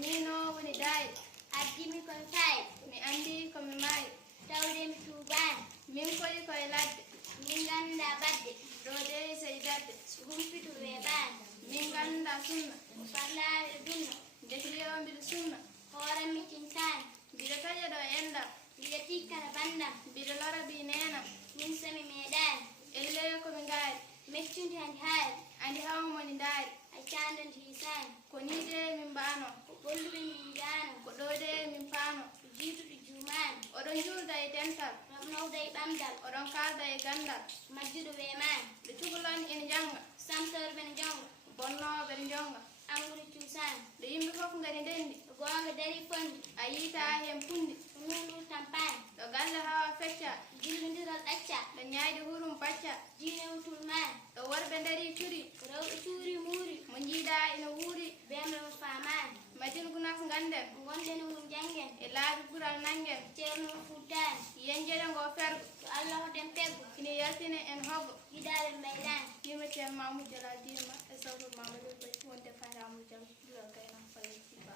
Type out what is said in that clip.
mino woni daayi. Addimi koye faayi. Mi andi komi maayi. Tawde mi tuubaani. Min koyi koye ladde. Min gannda badde. Ɗo de sey dadde. Humpitu weeɓaani. Min gannda sunna. Parlaare e dunna. Defiri o mbiɗa sunna. Hoore mi cintaani. Mbiɗa taƴa ɗo enɗam. Mbiɗa tikkana banndam. Mbiɗa lora bi nenam. Min sami meeɗaani. Elle komi ngaari. Meccunde handi haari. Andi hawmoni ndaari. A caandandi hisaani. Ko ni de min mbaano. Ko bolluɓe min jaano. Ko ɗo de min paano. Ko jiituɗo juumaani. Oɗon juulda e dental. Ramnowda e ɓamdal. Oɗon kaalda e gandal. Majjuɗo weemaani. Ɓe cukalon ina janga. Samtorɓe ne jonga. Bonnoɓe ne jonga. Amude cuusaani. Nde yimɓe fof ngari ndendi. Ɗo goonga dari fondi. A yiita hen pundi. Ko nunɗum tampaani. Ɗo galle hawa fecca. Jillodiral ɗacca. Ɗo ñaayde hurum pacca. Diinewu tulmaani. Ɗo worɓe ndari curi. Ko rewɓe cuuri muuri. Mo jiiɗa ina wuuri. Bemre mo faamaani. Majjil gunas ganden. Gonɗen wum janngen. E laabi ɓural nangen. Ceerno mo futtaani. Yenjeɗe ngo fergo. To Allah hoɗen peggo. Ina yaltine en hogo. Hiɗaaɓe mbaylaani. Yimeten Mamoudou Jalal Dima e sawtu Mamadou Bay wonde Fata Amadou Diallo Duɗal Gaynaako fayi ba.